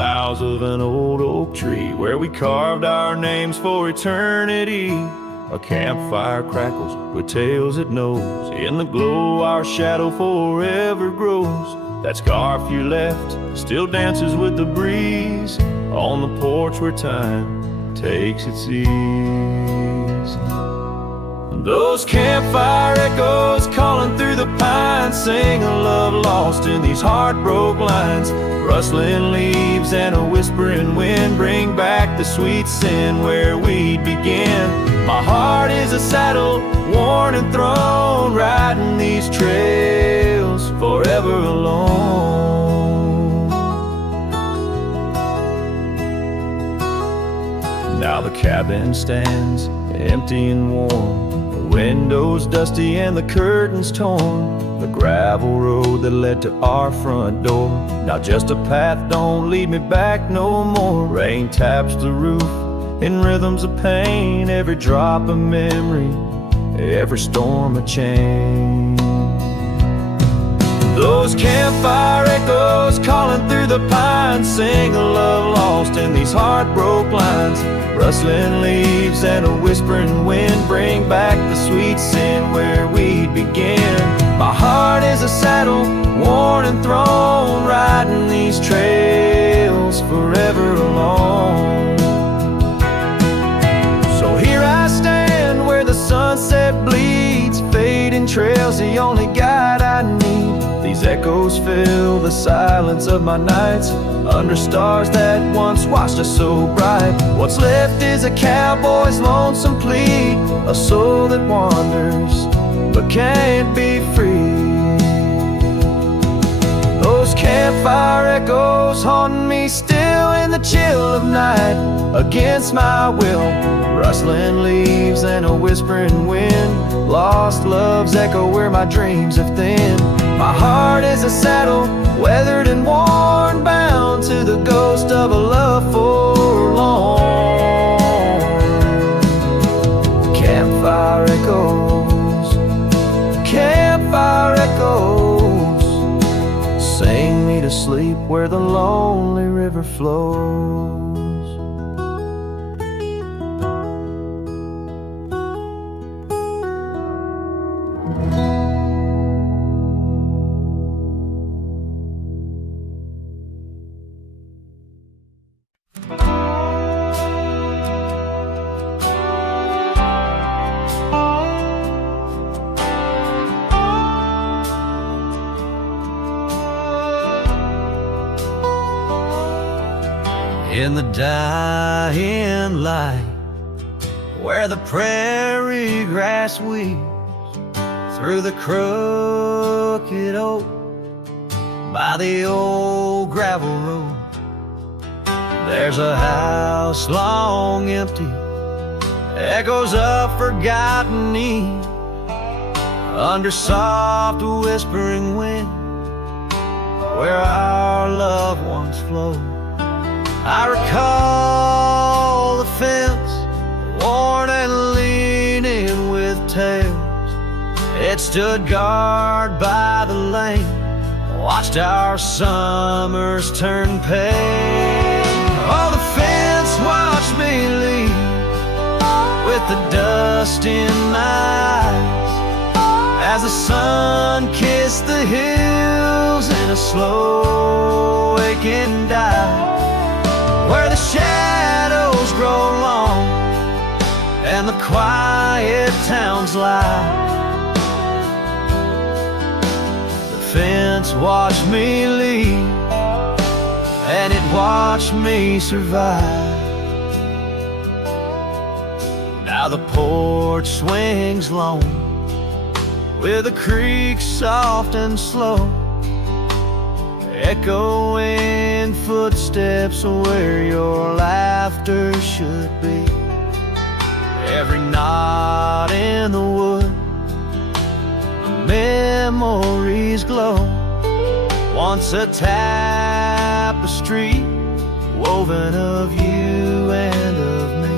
boughs of an old oak tree where we carved our names for eternity. A campfire crackles with tales it knows. In the glow our shadow forever grows. That scarf you left still dances with the breeze on the porch where time takes its ease. Those campfire echoes calling through the pines sing a love lost in these heartbroken lines. Rustling leaves and a whispering wind bring back the sweet sin where we'd begin. My heart is a saddle, worn and thrown, riding these trails forever alone. Now the cabin stands empty and warm, the windows dusty and the curtains torn. The gravel road that led to our front door, now just a path, don't lead me back no more. Rain taps the roof in rhythms of pain, every drop a memory, every storm a change. Those campfire echoes calling through the pines sing a love lost in these heartbroken lines. Rustling leaves and a whispering wind bring back the sweet sin where we'd begin. My heart is a saddle, worn and thrown, riding these trails forever alone. So here I stand where the sunset bleeds, fading trails the only guide I need. These echoes fill the silence of my nights, under stars that once watched us so bright. What's left is a cowboy's lonesome plea, a soul that wanders but can't be free. Those campfire echoes haunting me still in the chill of night, against my will. Rustling leaves and a whispering wind, lost love's echo where my dreams have thinned. My heart is a saddle, weathered and worn, bound to the ghost of a love forlorn. Campfire echoes, campfire echoes, sing me to sleep where the lonely river flows. In the dying light, where the prairie grass weaves through the crooked oak by the old gravel road, there's a house long empty, echoes of forgotten eve, under soft whispering wind, where our loved ones flow. I recall the fence, worn and leaning with tails. It stood guard by the lane, watched our summers turn pale. Oh, the fence watched me leave with the dust in my eyes, as the sun kissed the hills in a slow waking dive, where the shadows grow long and the quiet towns lie. The fence watched me leave, and it watched me survive. Now the porch swings lone, with a creak soft and slow, echoing footsteps where your laughter should be. Every knot in the wood, memories glow, once a tapestry woven of you and of me.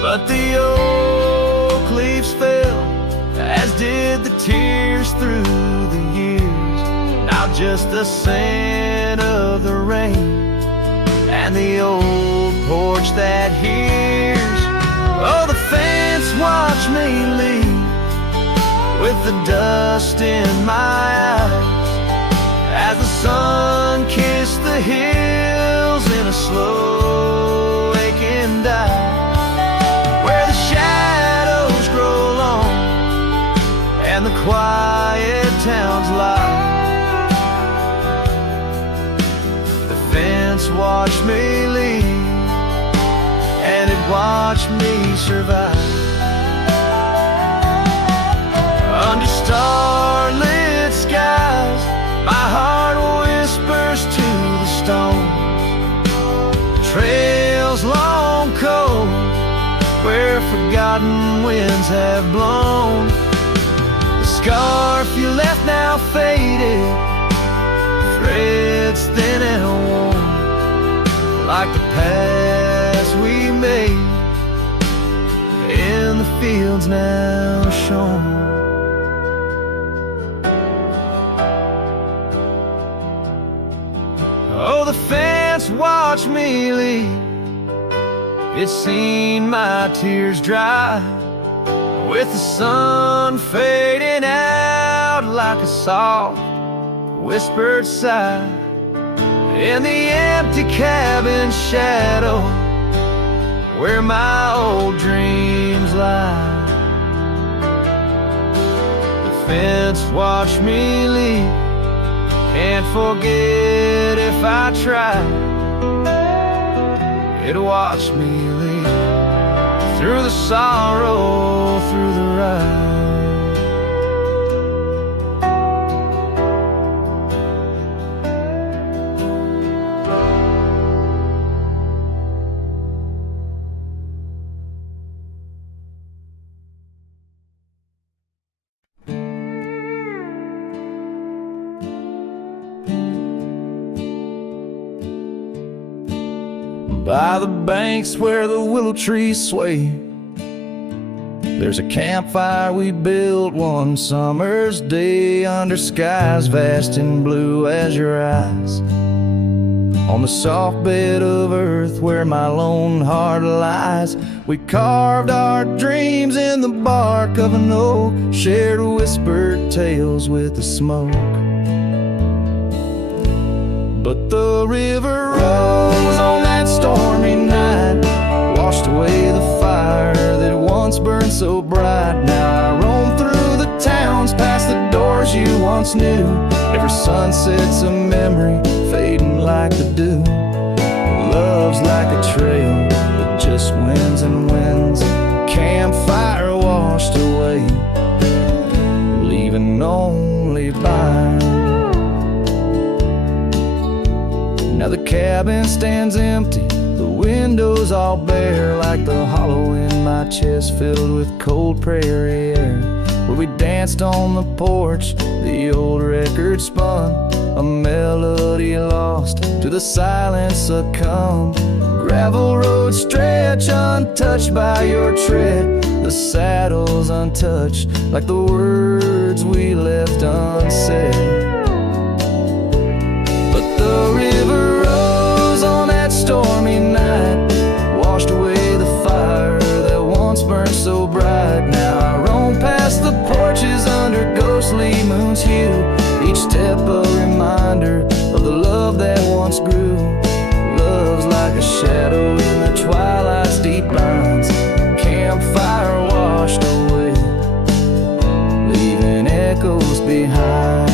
But the oak leaves fell, as did the tears through the years. Now just the scent of the rain and the old porch that hears. Oh, the fence watched me leave with the dust in my eyes as the sun kissed the hills in a slow aching dive, where the shadows grow long and the quiet towns lie. The fence watched me leave, and it watched me survive. Under starlit skies, my heart whispers to the stones. Trails long cold, where forgotten winds have blown. The scarf you left now faded, threads thin and worn, like the paths we made in the fields now shown. Oh, the fence watched me leave. It's seen my tears dry, with the sun fading out like a soft whispered sigh. In the empty cabin shadow, where my old dreams lie. The fence watched me leave, can't forget if I try. It watched me leave through the sorrow, through the ride. By the banks where the willow trees sway, there's a campfire we built one summer's day, under skies vast and blue as your eyes. On the soft bed of earth where my lone heart lies, we carved our dreams in the bark of an oak, shared whispered tales with the smoke. But the river rose on that stormy night, washed away the fire that once burned so bright. Now I roam through the towns, past the doors you once knew. Every sunset's a memory, fading like the dew. Love's like a trail that just wins and wins. Campfire washed away, leaving only Bryan. Now the cabin stands empty, the windows all bare, like the hollow in my chest filled with cold prairie air. Where we danced on the porch, the old record spun, a melody lost to the silence succumb. Gravel road stretch untouched by your tread, the saddles untouched like the words we left unsaid. The river rose on that stormy night, washed away the fire that once burned so bright. Now I roam past the porches under ghostly moon's hue, each step a reminder of the love that once grew. Love's like a shadow in the twilight's deep lines, campfire washed away, leaving echoes behind.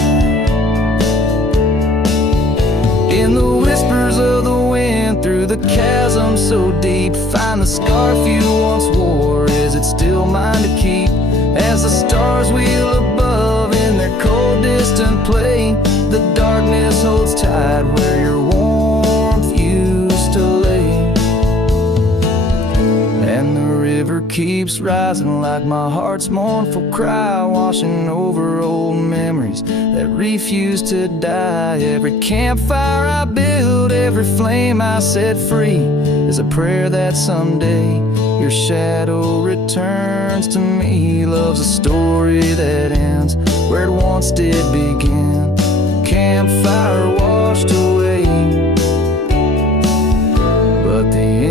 In the whispers of the wind, through the chasm so deep, find the scarf you once wore. Is it still mine to keep? As the stars wheel above in their cold distant play, the darkness holds tight where your warmth used to lay. And the river keeps rising like my heart's mournful cry, washing over old memories that refuse to die. Every campfire I build, every flame I set free, is a prayer that someday your shadow returns to me. Love's a story that ends where it once did begin. Campfire washed away,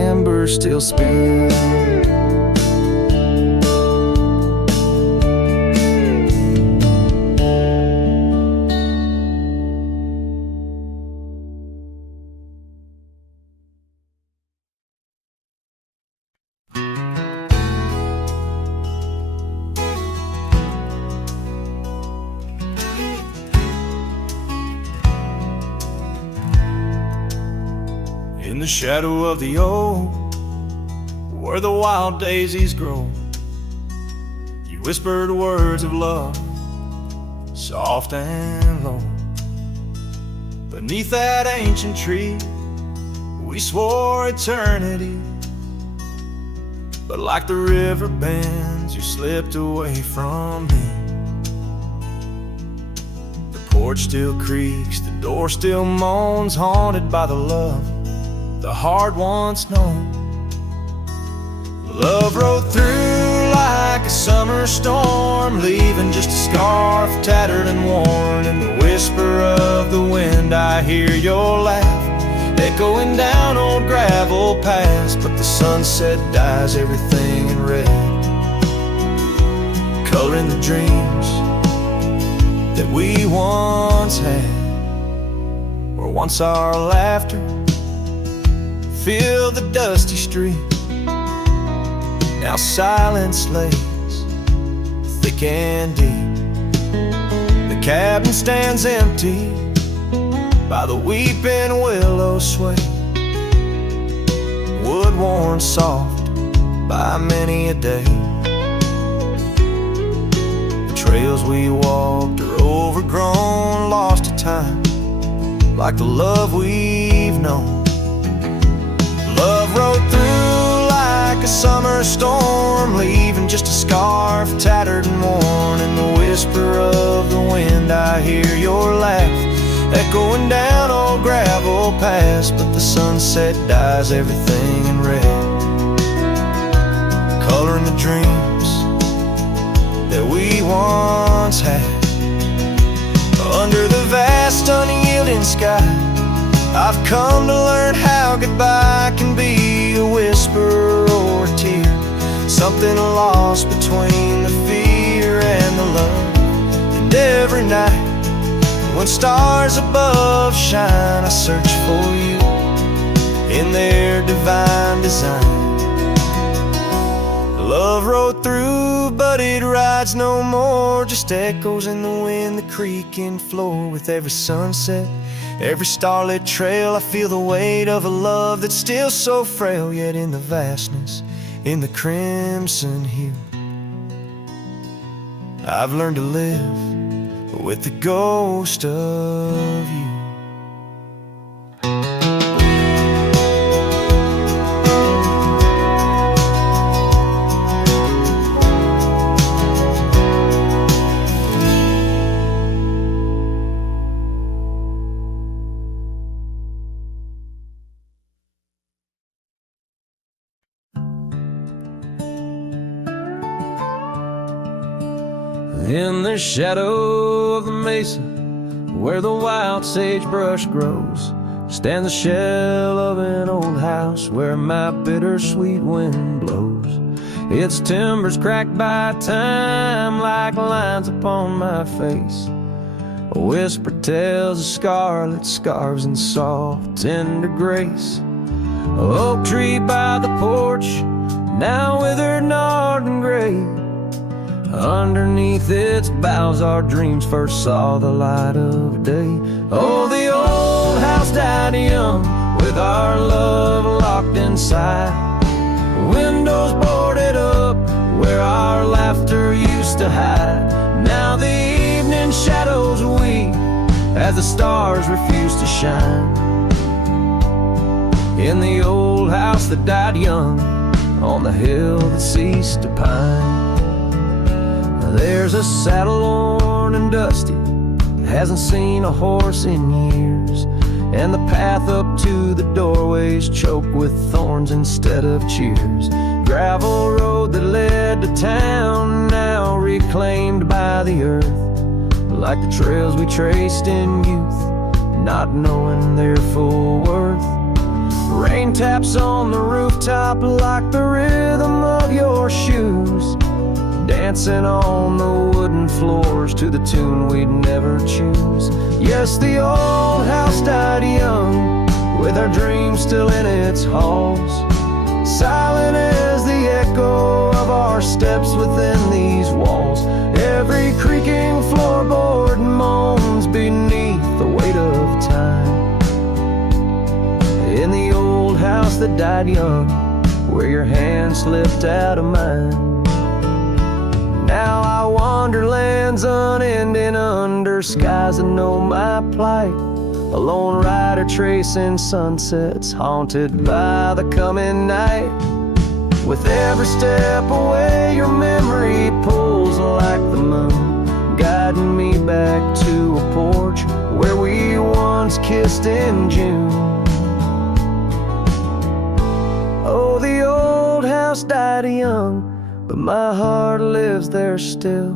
embers still spill. In the shadow of the oak, where the wild daisies grow, you whispered words of love, soft and low. Beneath that ancient tree, we swore eternity, but like the river bends, you slipped away from me. The porch still creaks, the door still moans, haunted by the love the heart once known. Love rode through like a summer storm, leaving just a scarf tattered and worn. In the whisper of the wind I hear your laugh, echoing down old gravel paths. But the sunset dyes everything in red, coloring the dreams that we once had, where once our laughter filled the dusty street. Now silence lays thick and deep. The cabin stands empty by the weeping willow sway, wood worn soft by many a day. The trails we walked are overgrown, lost to time, like the love we've known. Love rode through like a summer storm, leaving just a scarf tattered and worn. In the whisper of the wind I hear your laugh, echoing down old gravel paths. But the sunset dyes everything in red, coloring the dreams that we once had. Under the vast unyielding sky, I've come to learn how goodbye can be a whisper or a tear, something lost between the fear and the love. And every night, when stars above shine, I search for you in their divine design. Love rode through, but it rides no more, just echoes in the wind, the creaking floor. With every sunset, every starlit trail, I feel the weight of a love that's still so frail. Yet in the vastness, in the crimson hue, I've learned to live with the ghost of you. In the shadow of the mesa, where the wild sagebrush grows, stands the shell of an old house where my bittersweet wind blows. Its timbers cracked by time like lines upon my face. A whisper tells of scarlet scarves and soft tender grace. A oak tree by the porch, now withered, gnarled and gray. Underneath its boughs our dreams first saw the light of day. Oh, the old house died young, with our love locked inside. Windows boarded up, where our laughter used to hide. Now the evening shadows weep, as the stars refuse to shine. In the old house that died young, on the hill that ceased to pine. There's a saddle worn and dusty, hasn't seen a horse in years, and the path up to the doorway's choked with thorns instead of cheers. Gravel road that led to town, now reclaimed by the earth, like the trails we traced in youth, not knowing their full worth. Rain taps on the rooftop like the rhythm of your shoes, dancing on the wooden floors to the tune we'd never choose. Yes, the old house died young, with our dreams still in its halls, silent as the echo of our steps within these walls. Every creaking floorboard moans beneath the weight of time. In the old house that died young, where your hand slipped out of mine. Now I wander lands unending under skies that know my plight, a lone rider tracing sunsets haunted by the coming night. With every step away your memory pulls like the moon, guiding me back to a porch where we once kissed in June. Oh, the old house died young, but my heart lives there still,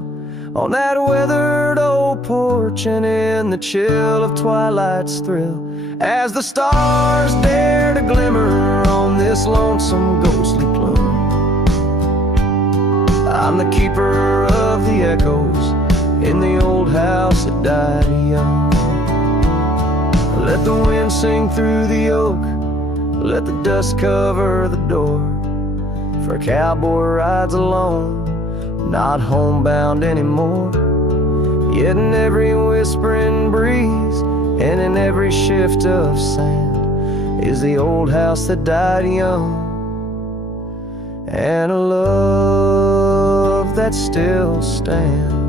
on that weathered old porch and in the chill of twilight's thrill, as the stars dare to glimmer on this lonesome ghostly plume. I'm the keeper of the echoes in the old house that died young. Let the wind sing through the oak, let the dust cover the door, for a cowboy rides alone, not homebound anymore. Yet in every whispering breeze and in every shift of sand is the old house that died young, and a love that still stands.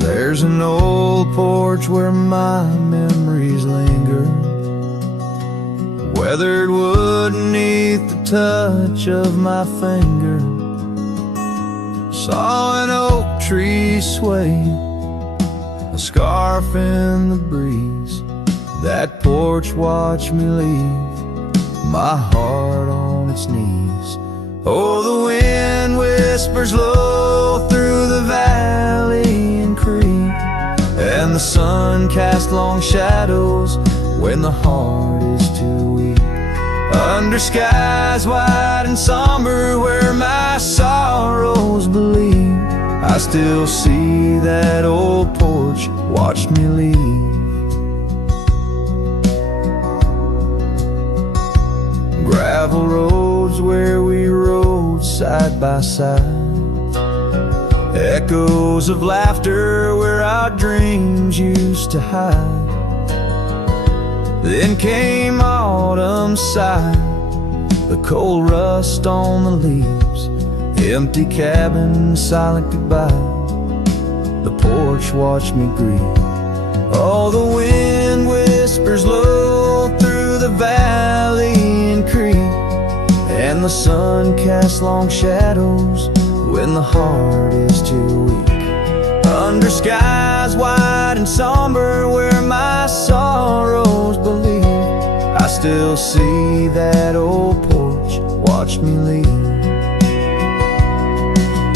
There's an old porch where my memories linger, weathered wood beneath the touch of my finger. Saw an oak tree sway, a scarf in the breeze. That porch watched me leave, my heart on its knees. Oh, the wind whispers low through the valley and creek, and the sun casts long shadows when the heart is too weak. Under skies wide and somber where my sorrows believe, I still see that old porch watch me leave. Gravel roads where we rode side by side, echoes of laughter where our dreams used to hide. Then came autumn's sigh, the cold rust on the leaves, empty cabin, silent goodbye. The porch watched me grieve. Oh, the wind whispers low through the valley and creek, and the sun casts long shadows when the heart is too weak. Under skies wide and somber where my sorrows believe, I still see that old porch watch me leave.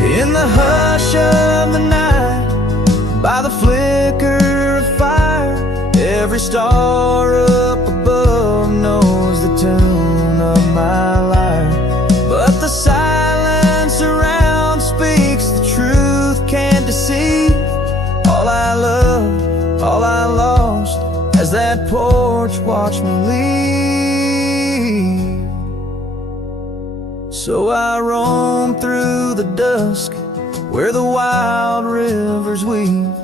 In the hush of the night, by the flicker of fire, every star up above knows the tune of my lyre. But the silence around speaks the truth, can't deceive. All I loved, all I lost, as that porch watched me leave. So I roam through the dusk where the wild rivers weave,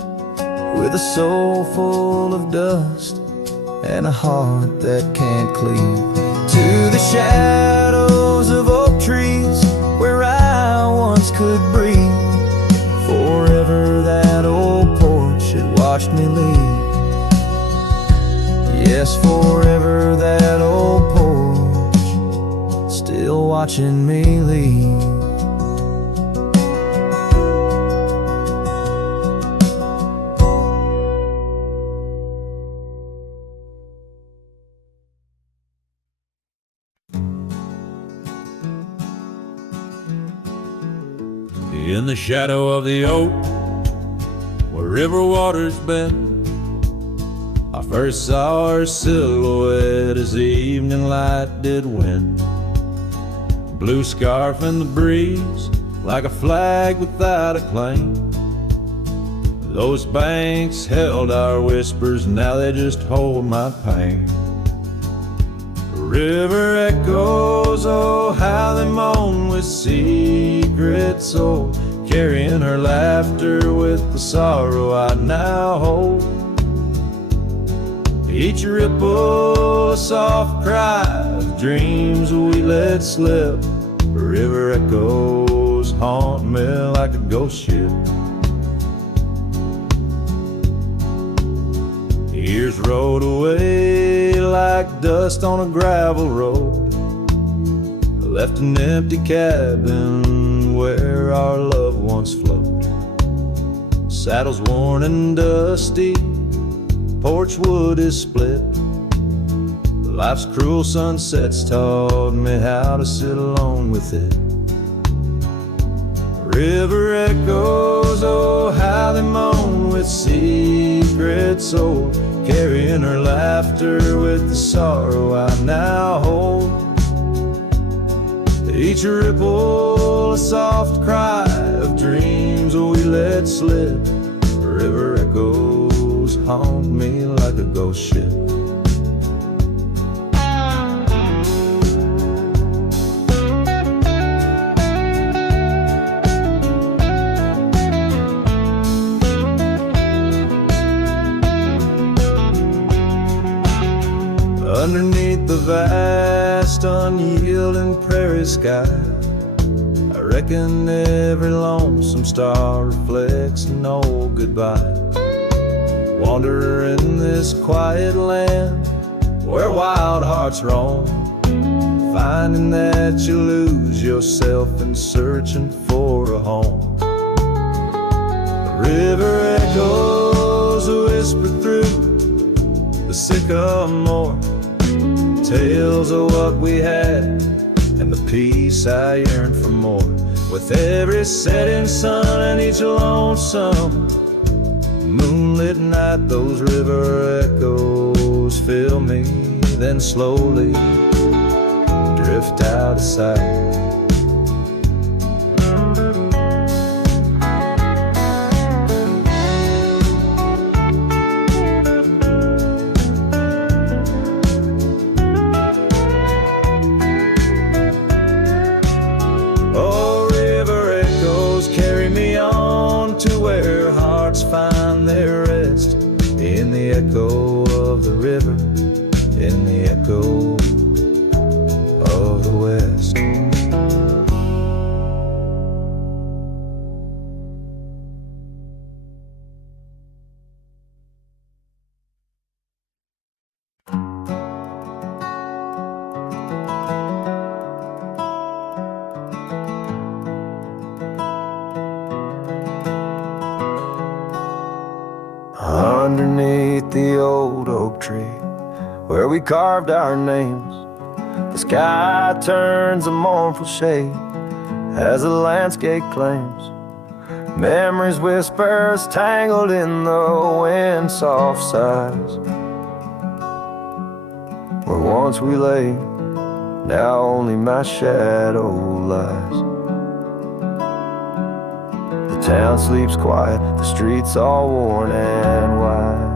with a soul full of dust and a heart that can't cleave. To the shadows of oak trees where I once could breathe, forever that old porch had watched me leave. Yes, forever that old porch still watching me leave. in the shadow of the oak where river waters bend. I first saw her silhouette as the evening light did win. Blue scarf in the breeze, like a flag without a claim. Those banks held our whispers, now they just hold my pain. River echoes, oh how they moan with secret soul, carrying her laughter with the sorrow I now hold. Each ripple a soft cry of dreams we let slip. River echoes haunt me like a ghost ship. Years rolled away like dust on a gravel road. I left an empty cabin where our loved ones float. Saddles worn and dusty, porch wood is split. Life's cruel sunsets taught me how to sit alone with it. River echoes, oh how they moan with secret soul, carrying her laughter with the sorrow I now hold. Each ripple a soft cry of dreams we let slip. River echoes haunt me like a ghost ship. Underneath the vast, unyielding prairie sky, I reckon every lonesome star reflects an old goodbye. Wander in this quiet land where wild hearts roam, finding that you lose yourself in searching for a home. The river echoes whisper through the sycamore, tales of what we had and the peace I yearn for more. With every setting sun and each lonesome moonlit night, those river echoes fill me, then slowly drift out of sight. Find their rest in the echo of the river, in the echo of the West. Underneath the old oak tree where we carved our names, the sky turns a mournful shade as the landscape claims. Memories whispers tangled in the wind soft sighs. Where once we lay, now only my shadow lies. The town sleeps quiet, the streets all worn and wise.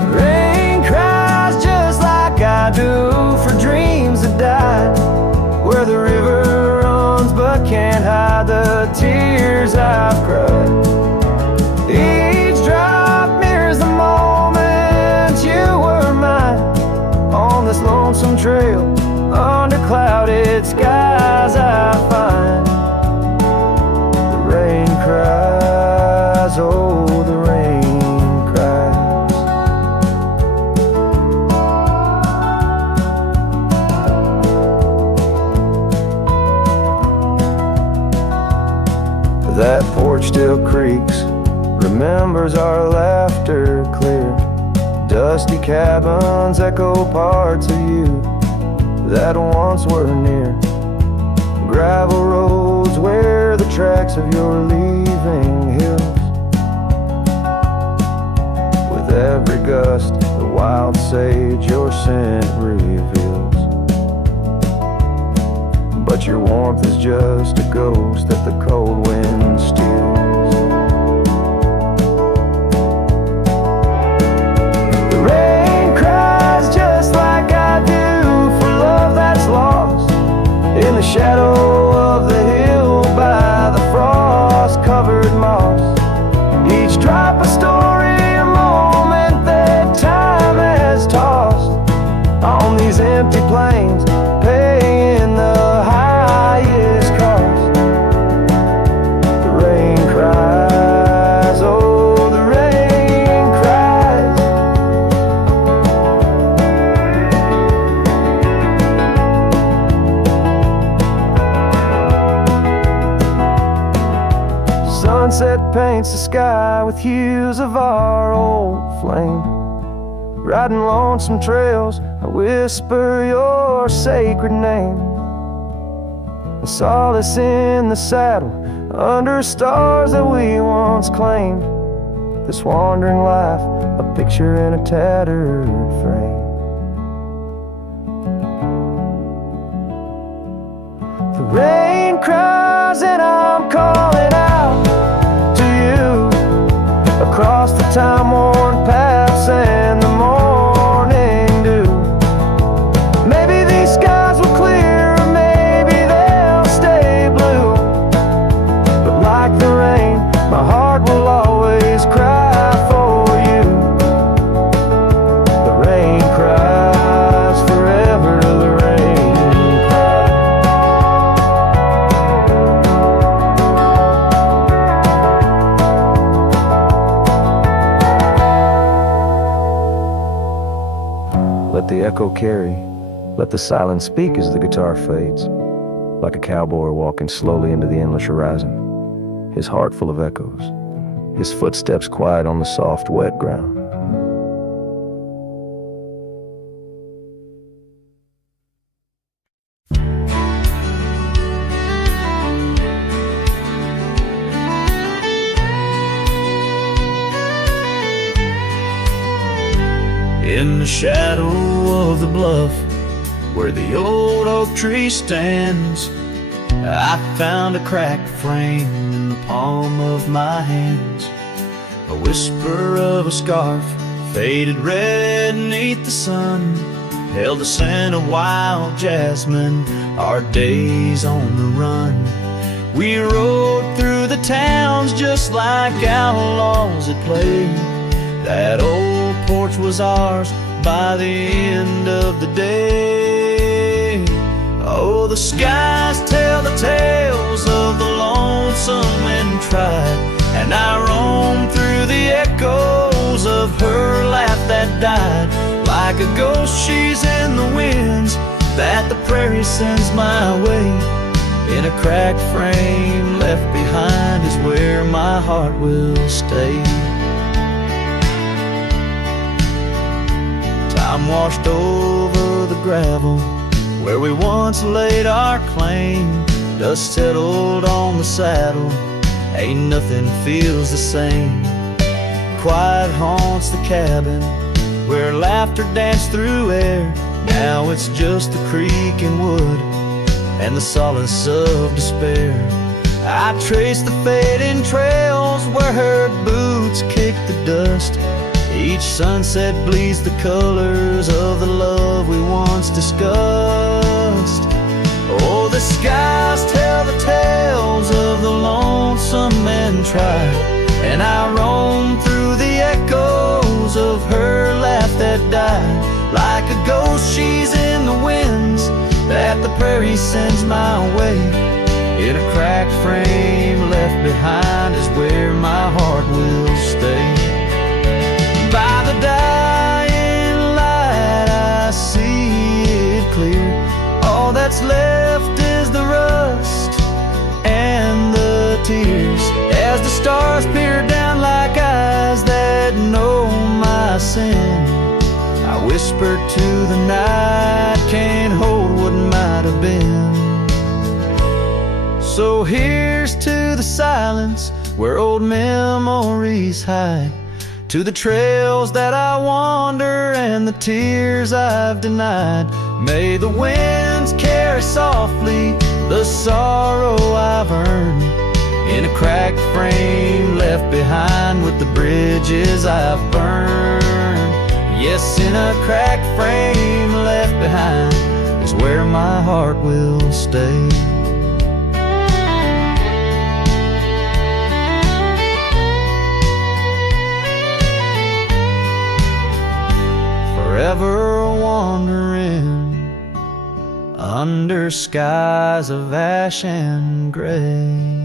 The rain cries just like I do for dreams that died, where the river runs but can't hide the tears I've cried. Each drop mirrors the moment you were mine, on this lonesome trail under clouded skies I find. The rain cries, oh the rain cries. That porch still creaks, remembers our laughter clear. Dusty cabins echo parts of you. that once were near. Gravel roads where the tracks of your leaving hills. With every gust, the wild sage your scent reveals. But your warmth is just a ghost that the cold wind steals. The rain cries just like I do for love that's lost in the shadow of the hill by the frost-covered moss. Each drop a story, a moment that time has tossed on these empty plains, paying the highest cost. The rain cries, oh, the rain cries. Sunset paints the sky with hues of our old flame. Riding lonesome trails, I whisper your sacred name. A solace in the saddle, under stars that we once claimed. This wandering life, a picture in a tattered frame. The rain cries and I'm calling out to you across the time-worn paths and the morning dew. Maybe these skies will clear, or maybe they'll stay blue. But like the rain, my heart will always cry for you. The rain cries forever, the rain cries. Let the echo carry, let the silence speak as the guitar fades, like a cowboy walking slowly into the endless horizon, his heart full of echoes, his footsteps quiet on the soft, wet ground. In the shadow of the bluff, where the old oak tree stands, I found a cracked frame in the palm of my hands. A whisper of a scarf, faded red beneath the sun, held the scent of wild jasmine, our days on the run. We rode through the towns just like outlaws at play. That old porch was ours by the end of the day. Oh, the skies tell the tales of the lonesome and tried, and I roam through the echoes of her laugh that died. Like a ghost she's in the winds that the prairie sends my way. In a cracked frame left behind is where my heart will stay. Time washed over the gravel where we once laid our claim. Dust settled on the saddle, ain't nothing feels the same. Quiet haunts the cabin where laughter danced through air. Now it's just the creek and wood and the solace of despair. I trace the fading trails where her boots kick the dust. Each sunset bleeds the colors of the love we once discussed. Oh, the skies tell the tales of the lonesome and tried, and I roam through the echoes of her laugh that died. Like a ghost she's in the winds that the prairie sends my way. In a cracked frame left behind is where my heart will stay. By the dying light I see it clear. All that's left is the rust and the tears, as the stars peer down like eyes that know my sin. I I whispered to the night, can't hold what might have been. So here's to the silence where old memories hide, to the trails that I wander and the tears I've denied. May the winds carry softly the sorrow I've earned, in a cracked frame left behind with the bridges I've burned. Yes, in a cracked frame left behind is where my heart will stay. Forever wandering under skies of ash and gray.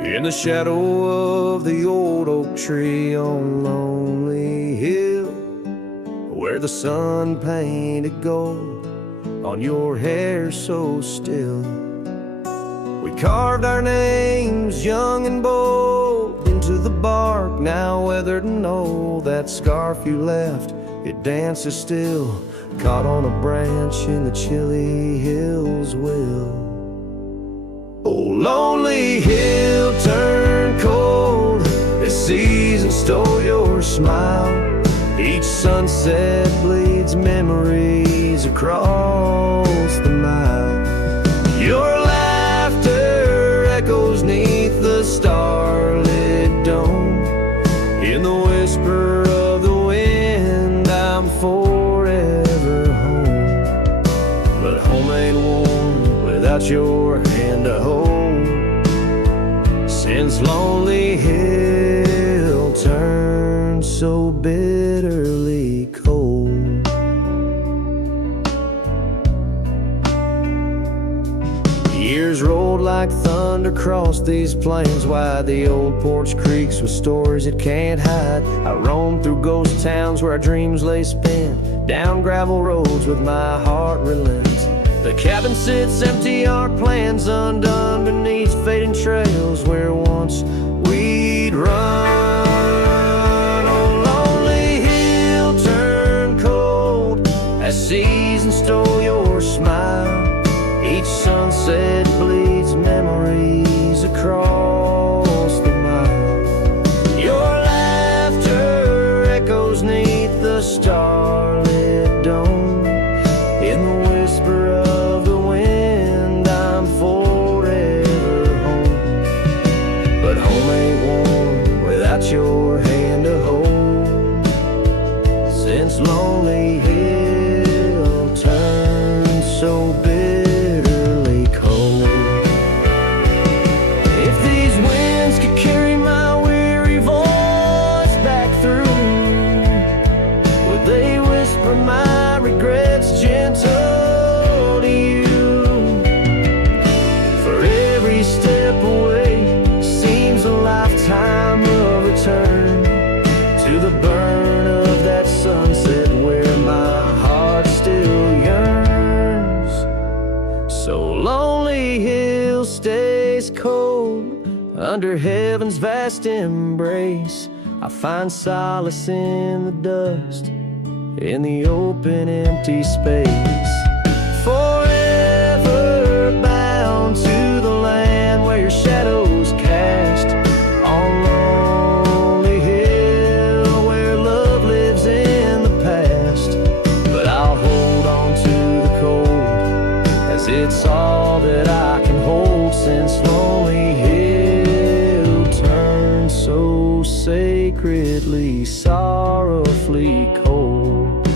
In the shadow of the old oak tree on Lonely Hill, where the sun painted gold on your hair so still, we carved our names young and bold into the bark, now weathered and old. That scarf you left, it dances still, caught on a branch in the chilly hills will. Oh, lonely hill turned cold, this season stole your smile. Each sunset bleeds memories across the mile. Your laughter echoes neath the starlit dome. In the whisper of the wind, I'm forever home. But home ain't warm without your hand to hold. Since Lonely Hill turned so bitterly cold. Years rolled like thunder across these plains, wide the old porch creaks with stories it can't hide. I roamed through ghost towns where our dreams lay spent, down gravel roads with my heart relents. The cabin sits empty, our plans undone beneath fading trails where once we'd run. Oh, lonely hill turned cold as season stole your smile. Each sunset bleeds memories across the mile. Your laughter echoes neath the starlit dome. In the whisper of the wind, I'm forever home. But home ain't warm without your hand to hold. Since Lonely Hill turned so bitterly cold. If these winds could carry my weary voice back through, would they whisper my regrets gentle to you? For every step away seems a lifetime of return to the burn of that sunset where my heart still yearns. So Lonely Hill stays cold under heaven's vast embrace. I find solace in the dust, in the open empty space. Forever bound to the land where your shadows cast. On Lonely Hill where love lives in the past. But I'll hold on to the cold as it's all that I can hold. Since Lonely Hill turned so sacredly, sorrowfully cold.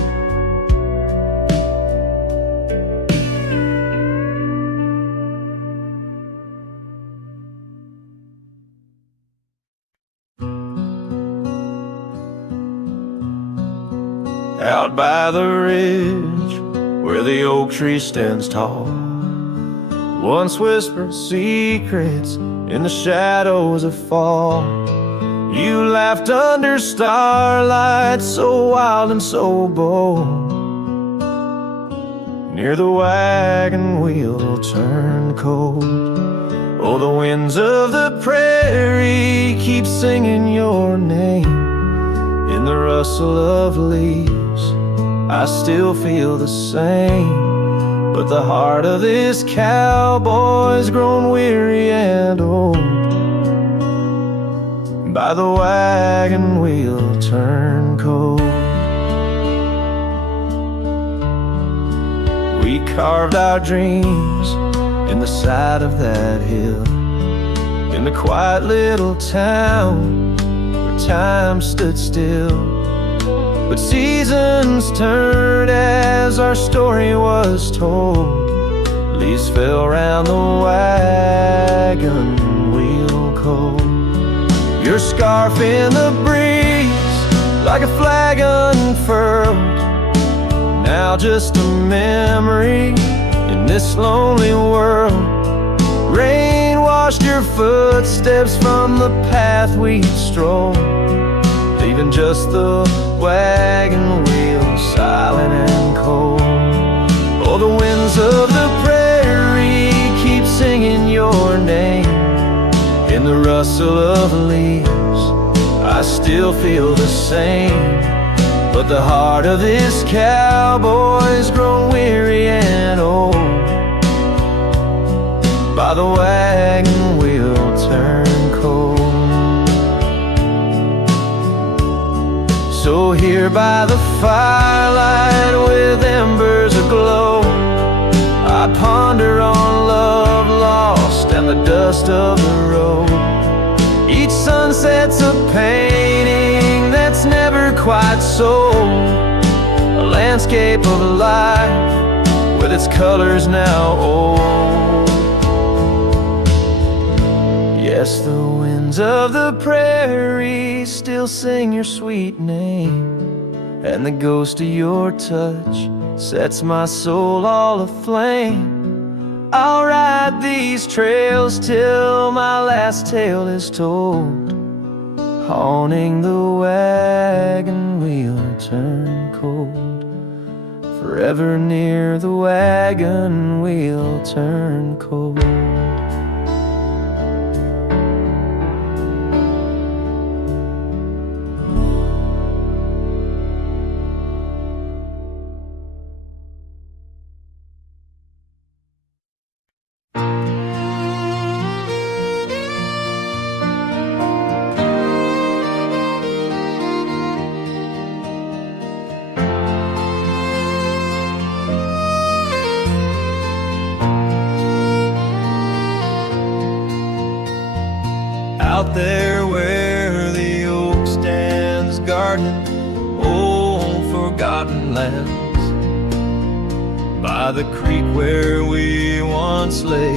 Out by the ridge where the oak tree stands tall, once whispered secrets in the shadows of fall. You laughed under starlight, so wild and so bold. Near the wagon wheel turned cold. Oh, the winds of the prairie keep singing your name. In the rustle of leaves, I still feel the same. But the heart of this cowboy's grown weary and old. By the wagon wheel turned cold. We carved our dreams in the side of that hill, in the quiet little town where time stood still. But seasons turned as our story was told. Leaves fell round the wagon wheel cold. Your scarf in the breeze, like a flag unfurled. Now just a memory in this lonely world. Rain washed your footsteps from the path we'd strolled, leaving just the wagon wheel silent and cold. Oh, the winds of the prairie keep singing your name. In the rustle of leaves, I still feel the same. But the heart of this cowboy's grown weary and old. By the wagon wheel turned cold. So here by the firelight with embers aglow, I ponder on love lost and the dust of the road. Each sunset's a painting that's never quite sold, a landscape of life with its colors now old. Yes, the winds of the prairie still sing your sweet name, and the ghost of your touch sets my soul all aflame. I'll ride these trails till my last tale is told, haunting the wagon wheel turned cold. Forever near the wagon wheel turned cold. Out there where the oak stands gardening old forgotten lands, by the creek where we once lay,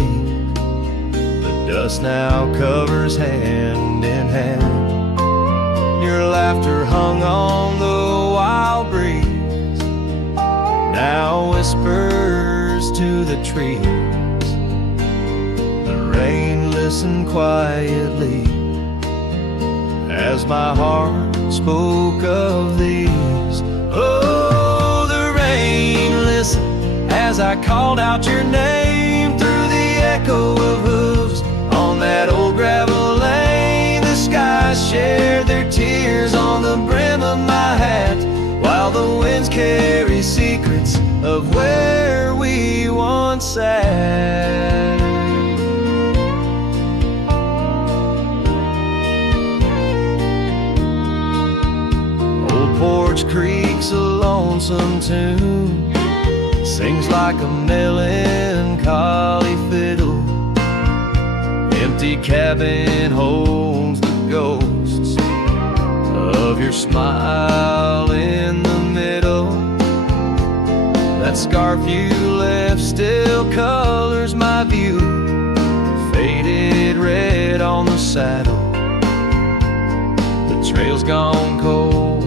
the dust now covers hand in hand. Your laughter hung on the wild breeze, now whispers to the trees. The rain listened quietly as my heart spoke of these. Oh, the rain listened as I called out your name through the echo of hooves on that old gravel lane. The skies shared their tears on the brim of my hat, while the winds carry secrets of where we once sat. Porch Creek's a lonesome tune, sings like a melancholy fiddle. Empty cabin holds the ghosts of your smile in the middle. That scarf you left still colors my view, faded red on the saddle. The trail's gone cold,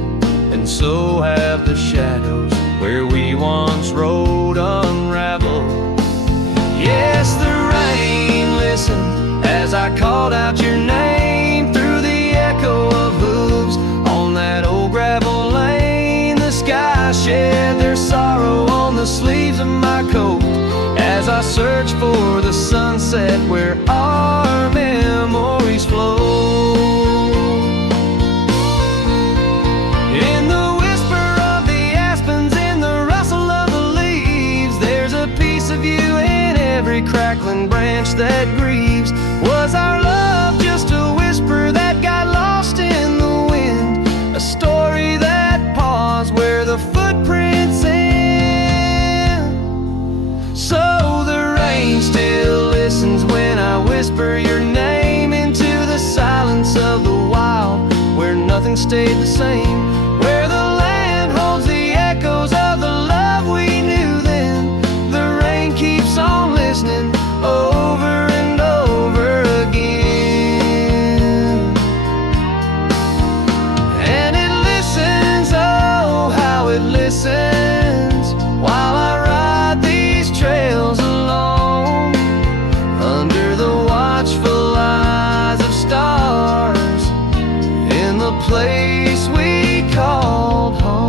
and so have the shadows where we once rode unraveled. Yes, the rain listened as as I called out your name through the echo of hooves on that old gravel lane. The sky shed their sorrow on the sleeves of my coat as I search for the sunset where our memories flow. In the whisper of the aspens, in the rustle of the leaves, there's a piece of you in every crackling branch that grieves. Was our love just a whisper that got lost in the wind? A story that paused where the footprints end? So the rain still listens when I whisper your name into the silence of the wild, where nothing stayed the same, where the land holds the echoes of the love we knew then. The rain keeps on listening over and over again, and it listens, oh how it listens, while I ride these trails alone under the watchful eyes of stars in the place we called home.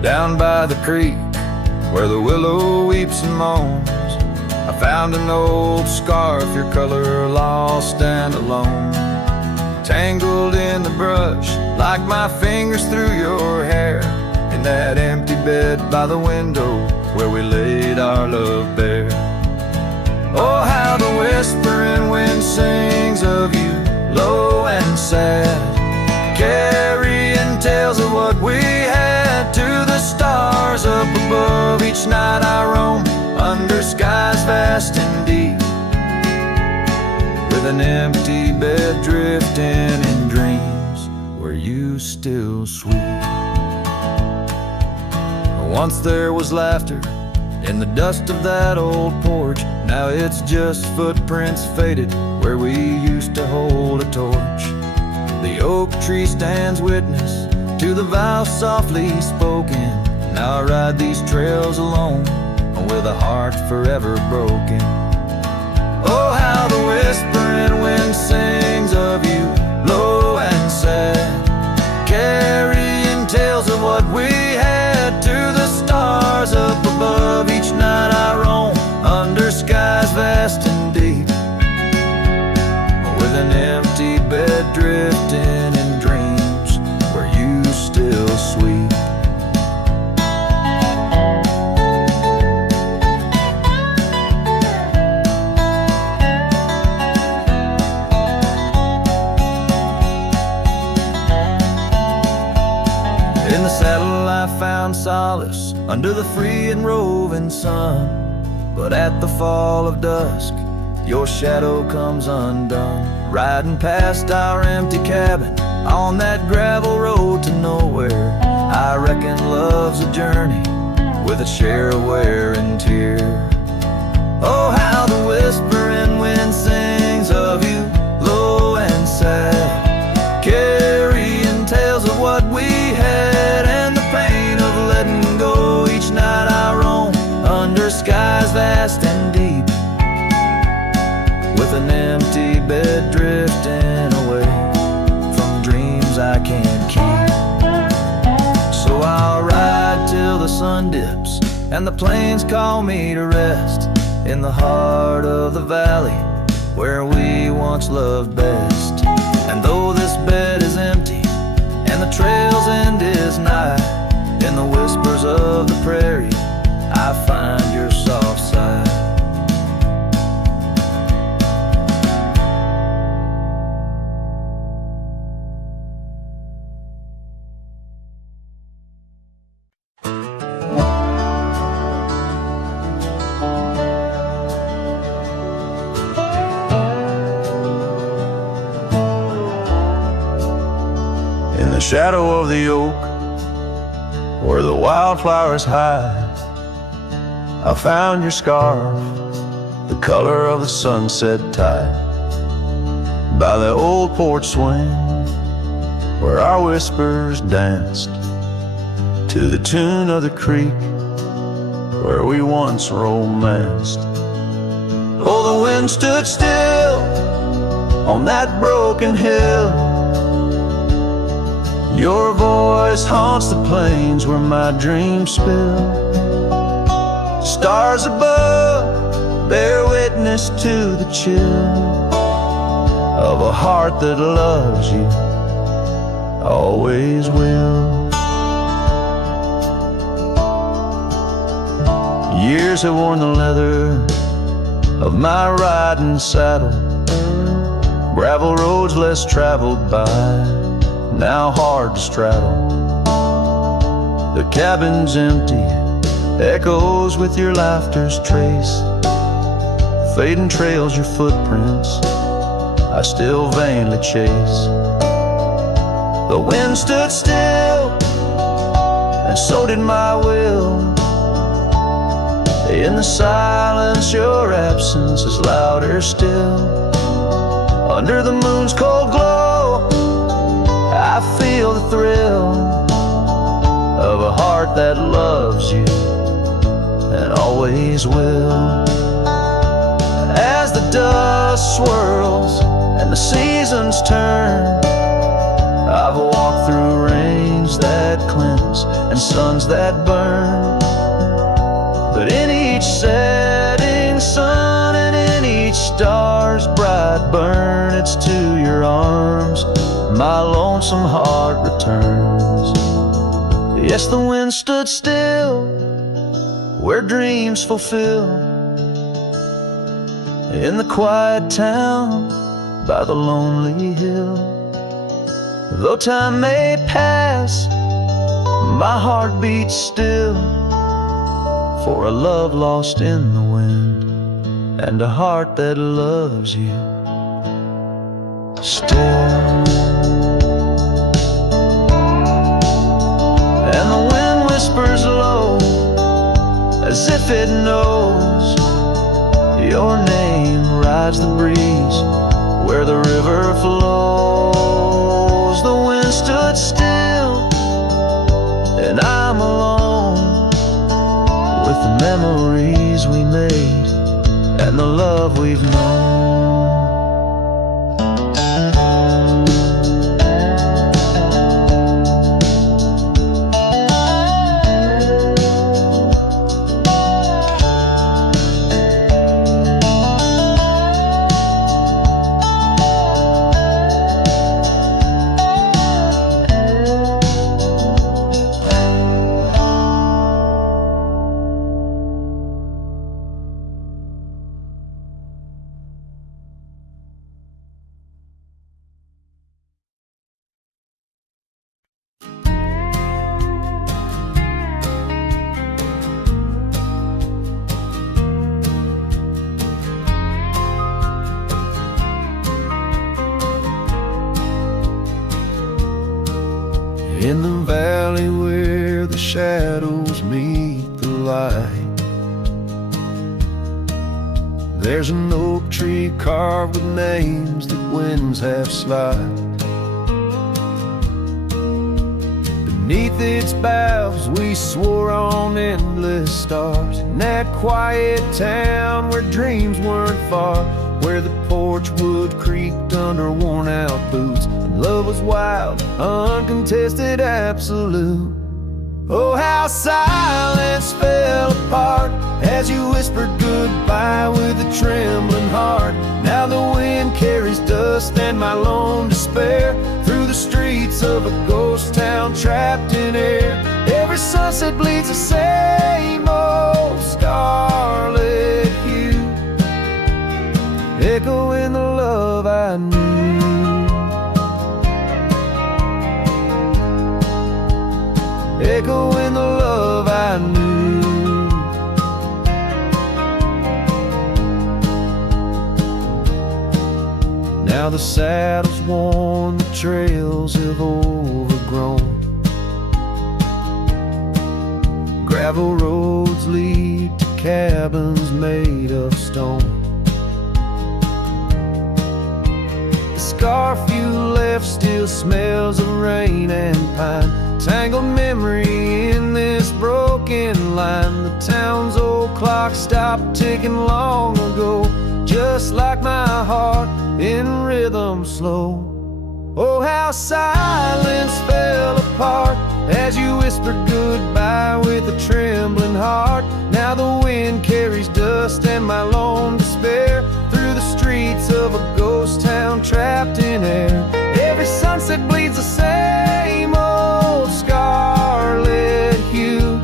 Down by the creek, where the willow weeps and moans, I found an old scarf, your color lost and alone, tangled in the brush like my fingers through your hair, in that empty bed by the window where we laid our love bare. Oh, how the whispering wind sings of you, low and sad, carrying tales of what we had to the stars up above. Each night I roam under skies vast and deep, with an empty bed drifting in dreams where you still sweep. Once there was laughter in the dust of that old porch, now it's just footprints faded where we used to hold a torch. The oak tree stands witness to the vow softly spoken. Now I ride these trails alone with a heart forever broken. Oh, how the whispering wind sings of you, low and sad, carrying tales of what we had to the stars up above. Each night I roam under skies vast and deep, with an empty bed drifting in dreams where you still sweep. In the saddle I found solace under the free and roving sun, but at the fall of dusk your shadow comes undone. Riding past our empty cabin on that gravel road to nowhere, I reckon love's a journey with a share of wear and tear. Oh, how the whispering wind sings of you, low and sad, carrying tales of what we had and the pain of letting go. Each night I roam under skies vast and deep, with an empty bed drifting away from dreams I can't keep. So I'll ride till the sun dips and the plains call me to rest, in the heart of the valley where we once loved best. And though this bed is empty and the trail's end is nigh, in the whispers of the prairie I find your soft side. the shadow of the oak, where the wildflowers hide, I found your scarf, the color of the sunset tide, by the old porch swing, where our whispers danced, to the tune of the creek, where we once romanced. Oh, the wind stood still on that broken hill. Your voice haunts the plains where my dreams spill. Stars above bear witness to the chill of a heart that loves you, always will. Years have worn the leather of my riding saddle, gravel roads less traveled by, now hard to straddle. The cabin's empty, echoes with your laughter's trace, fading trails your footprints I still vainly chase. The wind stood still, and so did my will. In the silence, your absence is louder still. Under the moon's cold glow, I feel the thrill of a heart that loves you and always will. As the dust swirls and the seasons turn, I've walked through rains that cleanse and suns that burn. But in each setting sun and in each star's bright burn, it's to your arms my lonesome heart returns. Yes, the wind stood still where dreams fulfill, in the quiet town by the lonely hill. Though time may pass, my heart beats still, for a love lost in the wind and a heart that loves you still. And the wind whispers low as if it knows your name rides the breeze where the river flows. The wind stood still and I'm alone with the memories we made and the love we've known. In the valley where the shadows meet the light, there's an oak tree carved with names that winds have slide. Beneath its boughs we swore on endless stars, in that quiet town where dreams weren't far, where the porch wood creaked under worn out boots, and love was wild, uncontested, absolute. Oh, how silence fell apart as you whispered goodbye with a trembling heart. Now the wind carries dust and my lone despair through the streets of a ghost town trapped in air. Every sunset bleeds the same old scarlet hue, echoing the love I knew. Echoing the love I knew. Now the saddle's worn, the trails have overgrown. Gravel roads lead to cabins made of stone. The scarf you left still smells of rain and pine. Tangled memory in this broken line. The town's old clock stopped ticking long ago, just like my heart in rhythm slow. Oh, how silence fell apart as you whispered goodbye with a trembling heart. Now the wind carries dust and my lone despair through the streets of a ghost town trapped in air. Every sunset bleeds the same old scarlet hue,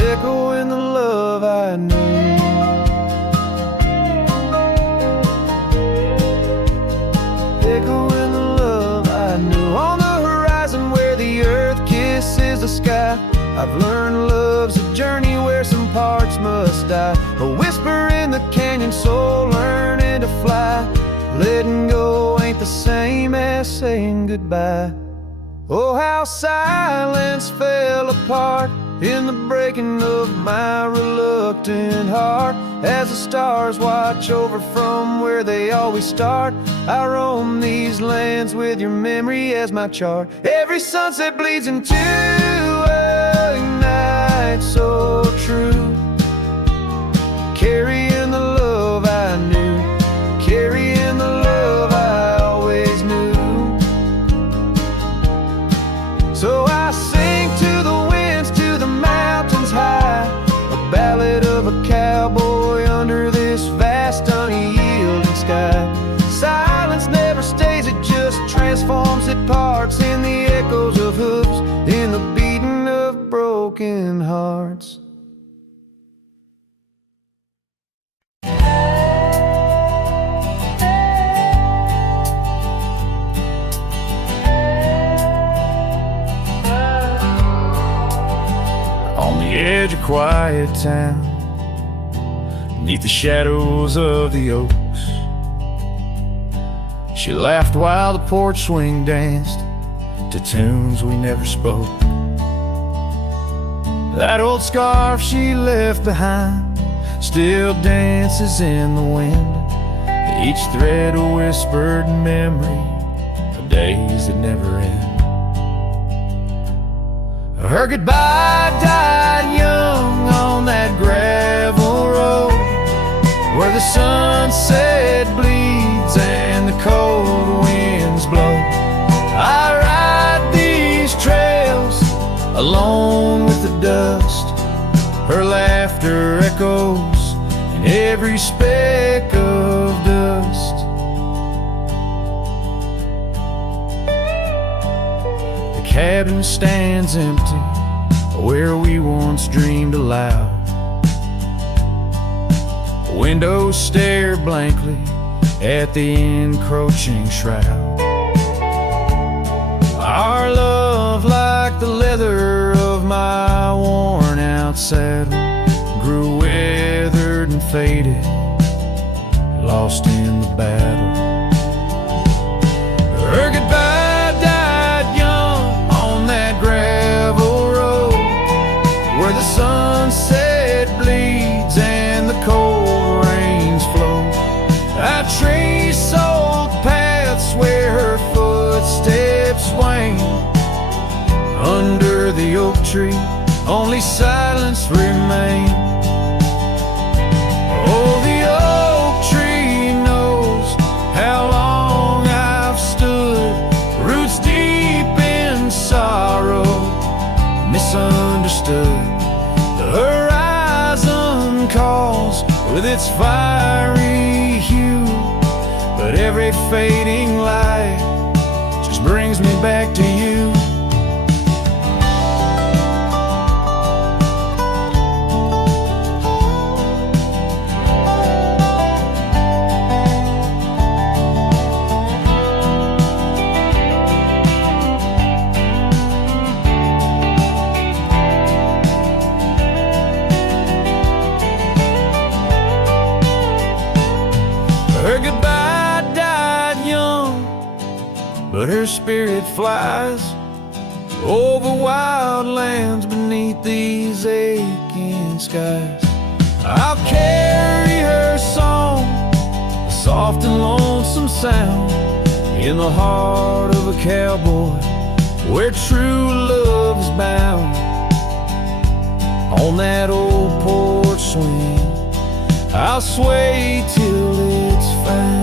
echoing the love I knew. Echoing the love I knew. On the horizon where the earth kisses the sky, I've learned love's a journey where some parts must die. A whisper in the canyon, soul learning to fly. Letting go ain't the same as saying goodbye. Oh, how silence fell apart in the breaking of my reluctant heart. As the stars watch over from where they always start, I roam these lands with your memory as my chart. Every sunset bleeds into a night so true, carrying the love I knew, carrying the love I always knew. So I sing to the winds, to the mountains high, a ballad of a cowboy under this vast unyielding sky. Silence never stays, it just transforms, it parts in the echoes of hooves, in the beating of broken hearts. On the edge of quiet town, beneath the shadows of the oaks, she laughed while the porch swing danced to tunes we never spoke. That old scarf she left behind still dances in the wind, each thread a whispered memory of days that never end. Her goodbye died young on that gravel road where the sunset bleeds and the cold winds blow. I ride these trails alone with the dust. Her laughter echoes in every speck of dust. The cabin stands empty where we once dreamed aloud. Windows stare blankly at the encroaching shroud. Our love, like the leather of my worn out saddle, grew weathered and faded, lost in the battle. Her goodbye died young on that gravel road where the sunset bleeds and the cold rains flow. I trace old paths where her footsteps swing. Under the oak tree, only silence remains. Oh, the oak tree knows how long I've stood, roots deep in sorrow, misunderstood. The horizon calls with its fiery hue, but every fading light just brings me back to you. Her goodbye died but her spirit flies over wild lands beneath these aching skies. I'll carry her song, a soft and lonesome sound, in the heart of a cowboy where true love is bound. On that old porch swing, I'll sway till it's found.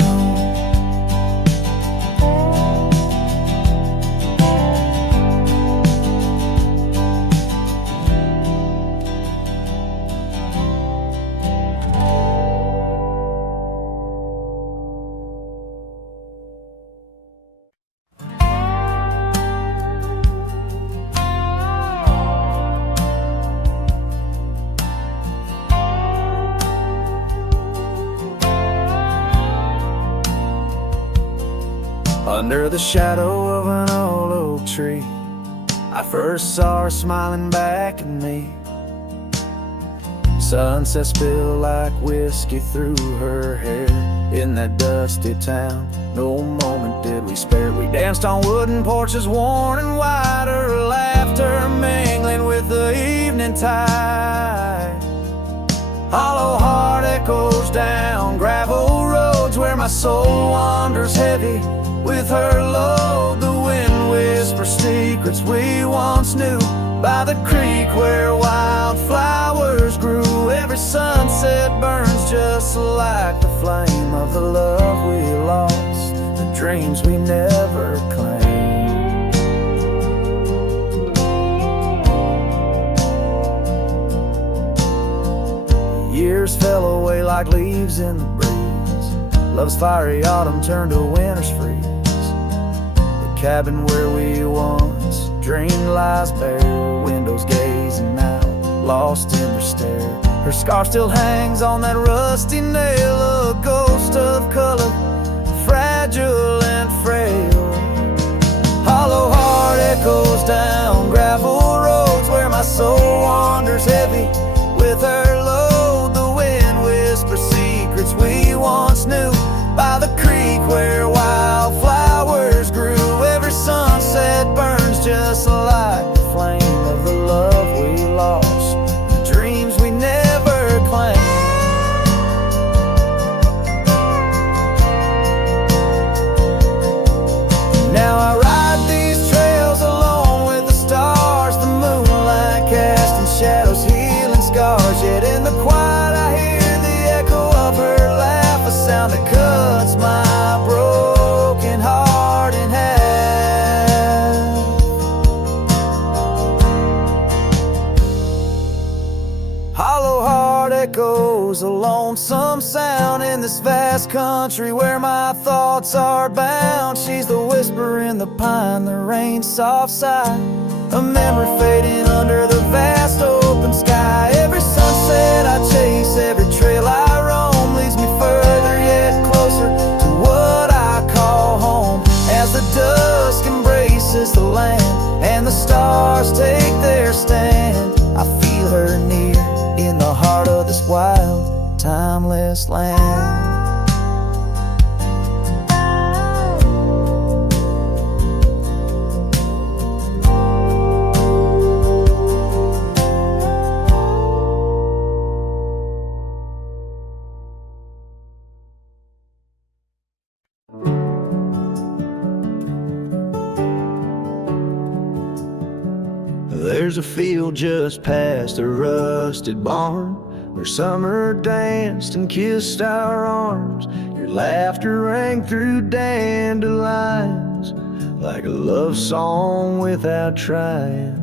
Under the shadow of an old oak tree, I first saw her smiling back at me. Sunset spilled like whiskey through her hair. In that dusty town, no moment did we spare. We danced on wooden porches worn and wide, her laughter mingling with the evening tide. Hollow heart echoes down gravel roads where my soul wanders heavy with her load. The wind whispers secrets we once knew by the creek where wildflowers grew. Every sunset burns just like the flame of the love we lost, the dreams we never claimed. Years fell away like leaves in the breeze. Love's fiery autumn turned to winter's freeze. Cabin where we once dreamed lies bare, windows gazing out, lost in their stare. Her scarf still hangs on that rusty nail, a ghost of color, fragile and frail. Hollow heart echoes down gravel roads where my soul wanders heavy with her load. The wind whispers secrets we once knew by the creek where wildflowers grew. Every sunset burns just like the flame of the love we lost, the dreams we never claimed. Now I ride these trails alone with the stars, the moonlight casting shadows, healing scars. Yet in the quiet I hear the echo of her laugh, a sound that cuts my broken heart in half. Hollow heart echoes a lonesome sound in this vast country where my thoughts are bound. She's the whisper in the pine, the rain's soft sigh, a memory fading under the vast open sky. Every sunset I chase, every trail I roam leads me further yet closer to what I call home. As the dusk embraces the land and the stars take their stand, I feel her near in the heart of this wild, timeless land. There's a field just past a rusted barn where summer danced and kissed our arms. Your laughter rang through dandelions like a love song without trying.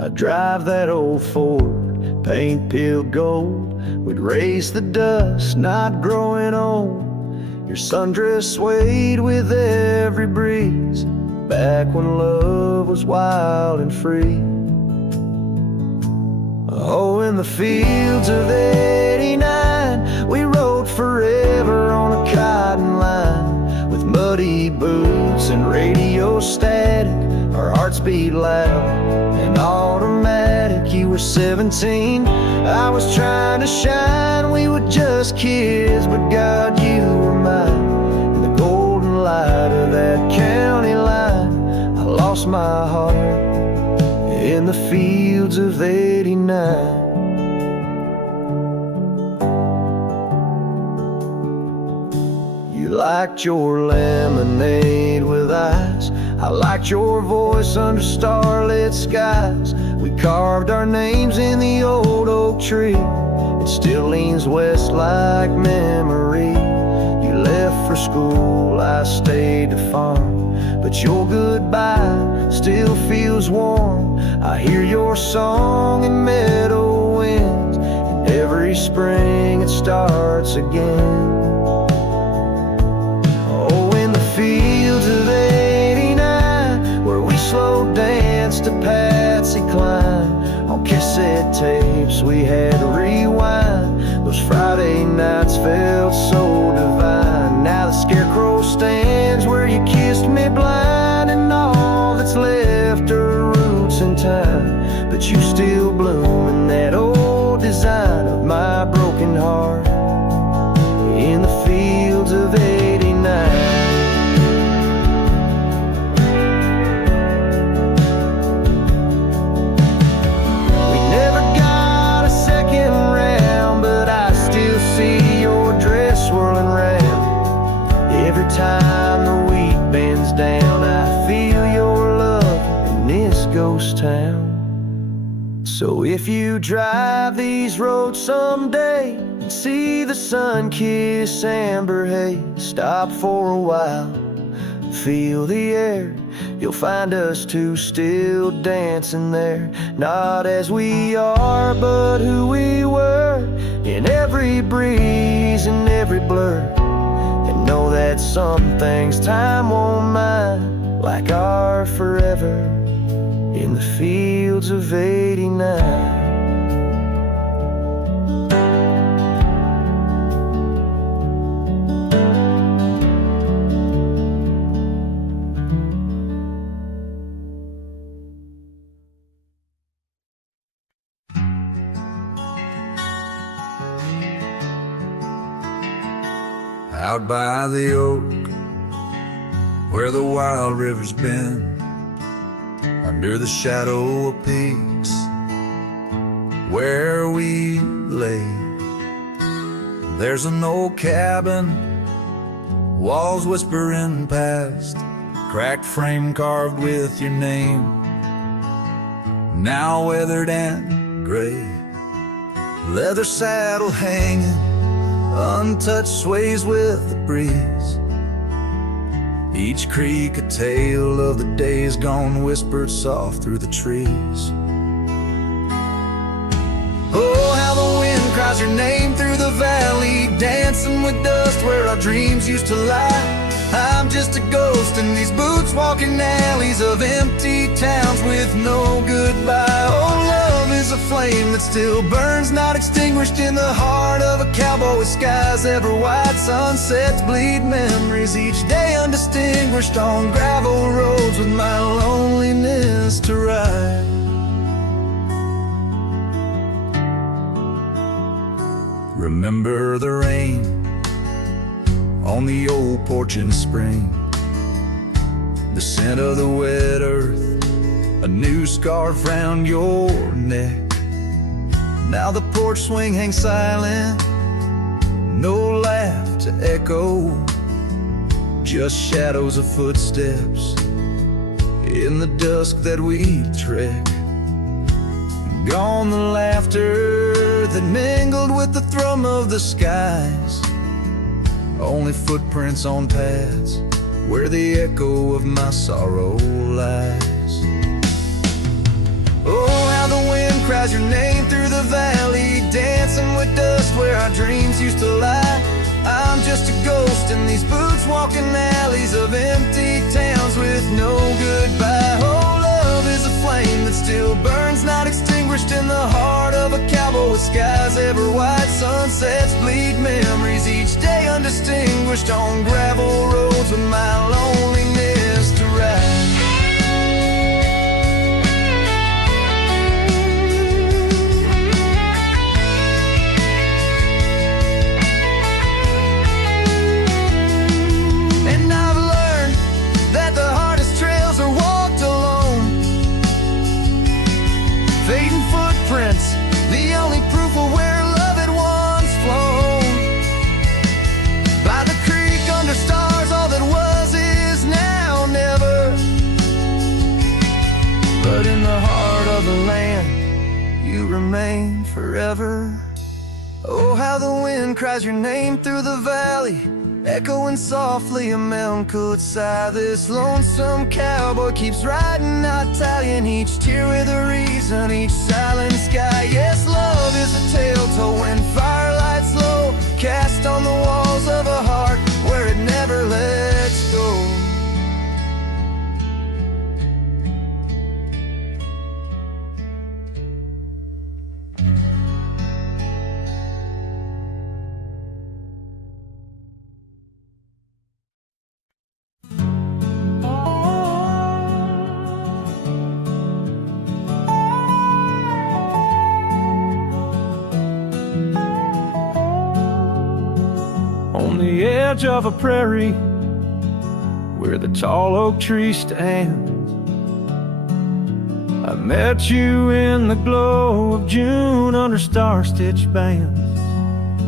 I drive that old Ford, paint peeled gold, would raise the dust, not growing old. Your sundress swayed with every breeze, back when love was wild and free. Oh, in the fields of '89, we rode forever on a cotton line, with muddy boots and radio static, our hearts beat loud and automatic. You were 17, I was trying to shine. We were just kids, but God, you were mine. In the golden light of that of '89. You liked your lemonade with ice, I liked your voice under starlit skies. We carved our names in the old oak tree, it still leans west like memory. You left for school, I stayed to farm, but your goodbye still feels warm. I hear your song in meadow winds, and every spring it starts again. Oh, in the fields of '89, where we slow danced to Patsy Cline. On cassette tapes we had to rewind, those Friday nights felt so divine. Now the scarecrow stands where you kissed me blind, and all that's left are roots in time. But you still bloom in that old design of my broken heart in the fields of '89. Time the wheat bends down, I feel your love in this ghost town. So if you drive these roads someday and see the sun-kissed amber haze, stop for a while, feel the air. You'll find us two still dancing there, not as we are, but who we were, in every breeze and every blur. Know that some things time won't mind, like our forever in the fields of '89. Out by the oak, where the wild river's been, under the shadow of peaks, where we lay, there's an old cabin, walls whispering past, cracked frame carved with your name, now weathered and gray, leather saddle hanging, untouched sways with the breeze. Each creak a tale of the days gone, whispered soft through the trees. Oh, how the wind cries your name through the valley, dancing with dust where our dreams used to lie. I'm just a ghost in these boots, walking alleys of empty towns with no goodbye. Oh, love is a flame that still burns, not extinguished, in the heart of a cowboy with skies ever white. Sunsets bleed memories each day, undistinguished on gravel roads with my loneliness to ride. Remember the rain on the old porch in spring, the scent of the wet earth, a new scarf round your neck. Now the porch swing hangs silent, no laugh to echo, just shadows of footsteps in the dusk that we trek. Gone the laughter that mingled with the thrum of the skies, only footprints on paths where the echo of my sorrow lies. Oh, how the wind cries your name through the valley, dancing with dust where our dreams used to lie. I'm just a ghost in these boots, walking alleys of empty towns with no goodbye. Oh, love is a flame that still burns, not extinguished, in the heart of a cowboy with skies ever white. Sunsets bleed memories each day, undistinguished on gravel roads with my loneliness to ride. And I've learned that the hardest trails are walked alone, fading foot forever. Oh, how the wind cries your name through the valley, echoing softly a melancholy sigh. This lonesome cowboy keeps riding Italian, each tear with a reason, each silent sky. Yes, love is a tale told when firelights low, cast on the walls of a heart where it never lets go. On the edge of a prairie, where the tall oak tree stands, I met you in the glow of June under star-stitched bands.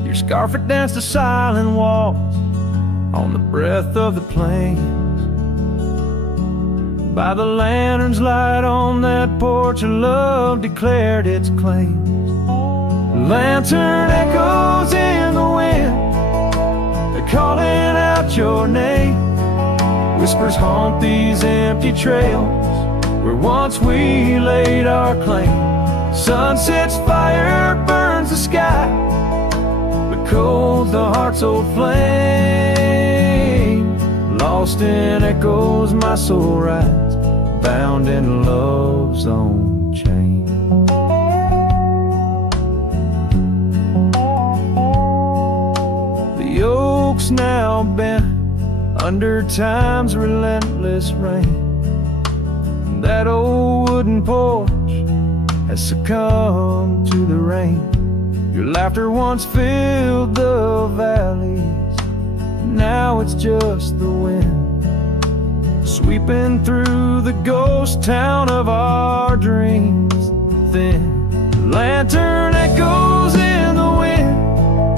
Your scarf had danced to silent waltz on the breath of the plains. By the lantern's light on that porch, a love declared its claims. The lantern echoes in the wind, calling out your name. Whispers haunt these empty trails where once we laid our claim. Sunset's fire burns the sky, but cold's the heart's old flame. Lost in echoes my soul rides, bound in love's own chain. The oak's now bent under time's relentless rain. That old wooden porch has succumbed to the rain. Your laughter once filled the valleys, now it's just the wind sweeping through the ghost town of our dreams. Thin lantern echoes in the wind,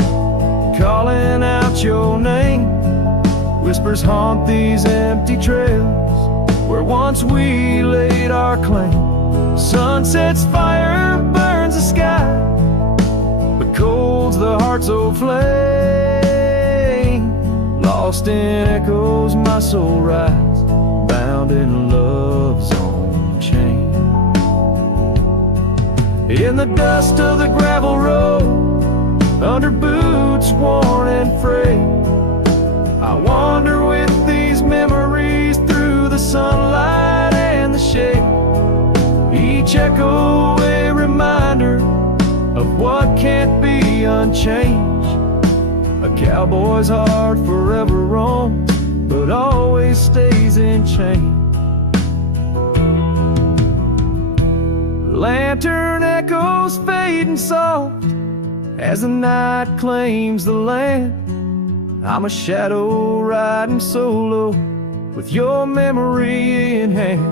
calling out your name. Whispers haunt these empty trails where once we laid our claim. Sunset's fire burns the sky, but cold's the heart's old flame. Lost in echoes my soul rides, bound in love's own chain. In the dust of the gravel road, under boots worn and frayed, I wander with these memories through the sunlight and the shade. Each echo a reminder of what can't be unchanged. A cowboy's heart forever roams, but always stays in chain. Lantern echoes fading soft as the night claims the land. I'm a shadow riding solo with your memory in hand.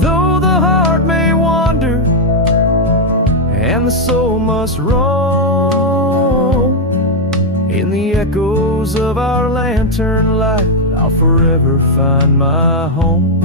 Though the heart may wander and the soul must roam, in the echoes of our lantern light I'll forever find my home.